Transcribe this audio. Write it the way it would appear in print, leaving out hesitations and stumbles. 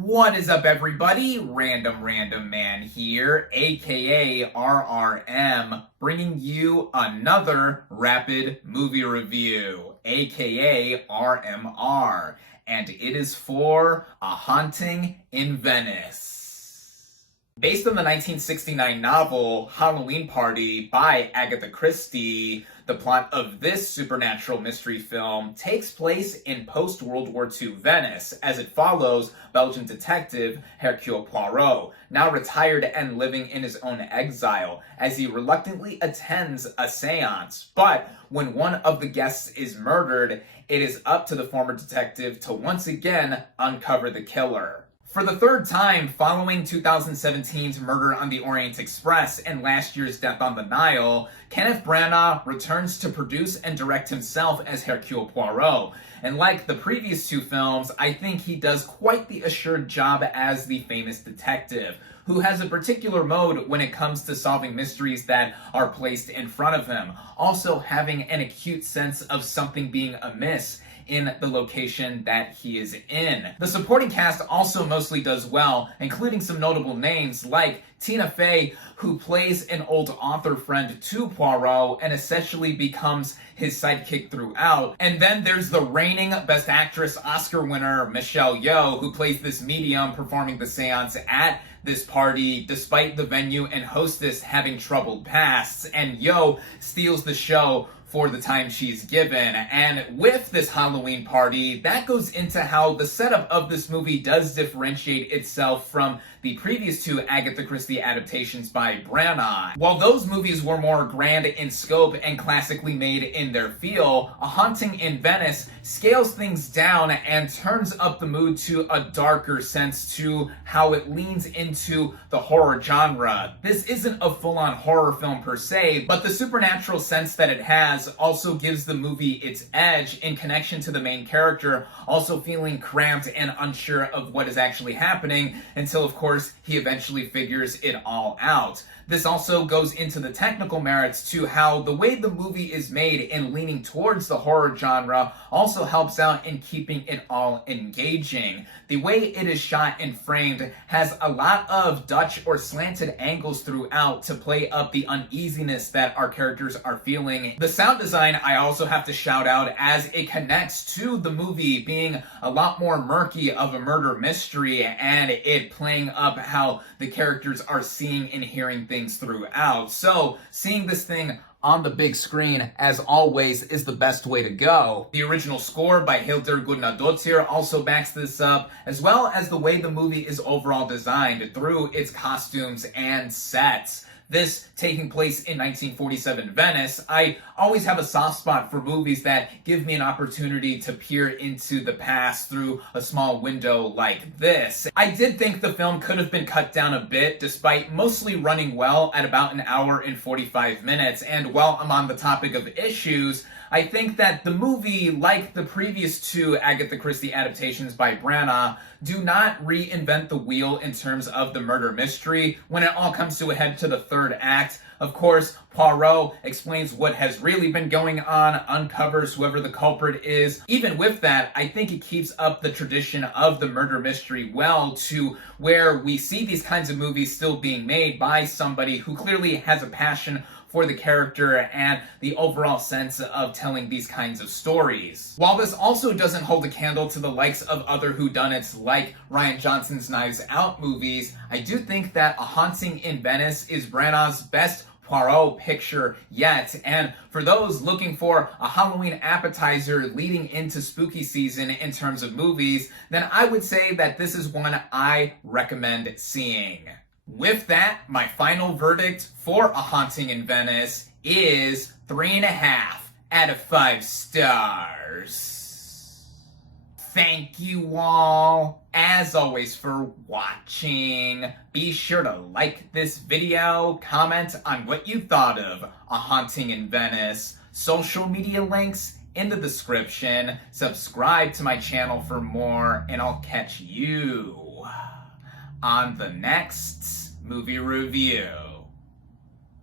What is up, everybody? Random Random Man here, aka RRM, bringing you another rapid movie review, aka RMR, and it is for A Haunting in Venice. Based on the 1969 novel Halloween Party by Agatha Christie, the plot of this supernatural mystery film takes place in post-World War II Venice, as it follows Belgian detective Hercule Poirot, now retired and living in his own exile, as he reluctantly attends a seance. But when one of the guests is murdered, it is up to the former detective to once again uncover the killer. For the third time, following 2017's Murder on the Orient Express and last year's Death on the Nile, Kenneth Branagh returns to produce and direct himself as Hercule Poirot. And like the previous two films, I think he does quite the assured job as the famous detective, who has a particular mode when it comes to solving mysteries that are placed in front of him, also having an acute sense of something being amiss in the location that he is in. The supporting cast also mostly does well, including some notable names like Tina Fey, who plays an old author friend to Poirot and essentially becomes his sidekick throughout. And then there's the reigning Best Actress Oscar winner Michelle Yeoh, who plays this medium performing the seance at this party despite the venue and hostess having troubled pasts, and Yeoh steals the show for the time she's given. And with this Halloween Party, that goes into how the setup of this movie does differentiate itself from the previous two Agatha Christie adaptations by Branagh. While those movies were more grand in scope and classically made in their feel, A Haunting in Venice scales things down and turns up the mood to a darker sense to how it leans into the horror genre. This isn't a full-on horror film per se, but the supernatural sense that it has also gives the movie its edge in connection to the main character, also feeling cramped and unsure of what is actually happening until, of course, he eventually figures it all out. This also goes into the technical merits to how the way the movie is made in leaning towards the horror genre also helps out in keeping it all engaging. The way it is shot and framed has a lot of Dutch or slanted angles throughout to play up the uneasiness that our characters are feeling. The sound design I also have to shout out, as it connects to the movie being a lot more murky of a murder mystery and it playing up how the characters are seeing and hearing things throughout. So seeing this thing on the big screen, as always, is the best way to go. The original score by Hildur Guðnadóttir also backs this up, as well as the way the movie is overall designed through its costumes and sets. This taking place in 1947 Venice, I always have a soft spot for movies that give me an opportunity to peer into the past through a small window like this. I did think the film could have been cut down a bit, despite mostly running well at about an hour and 45 minutes. And while I'm on the topic of issues, I think that the movie, like the previous two Agatha Christie adaptations by Branagh, do not reinvent the wheel in terms of the murder mystery. When it all comes to a head to the third act, of course, Poirot explains what has really been going on, uncovers whoever the culprit is. Even with that, I think it keeps up the tradition of the murder mystery well, to where we see these kinds of movies still being made by somebody who clearly has a passion for the character and the overall sense of telling these kinds of stories. While this also doesn't hold a candle to the likes of other whodunits like Rian Johnson's Knives Out movies, I do think that A Haunting in Venice is Branagh's best Poirot picture yet, and for those looking for a Halloween appetizer leading into spooky season in terms of movies, then I would say that this is one I recommend seeing. With that, my final verdict for A Haunting in Venice is 3.5 out of 5 stars. Thank you all, as always, for watching. Be sure to like this video, comment on what you thought of A Haunting in Venice, social media links in the description, subscribe to my channel for more, and I'll catch you on the next movie review.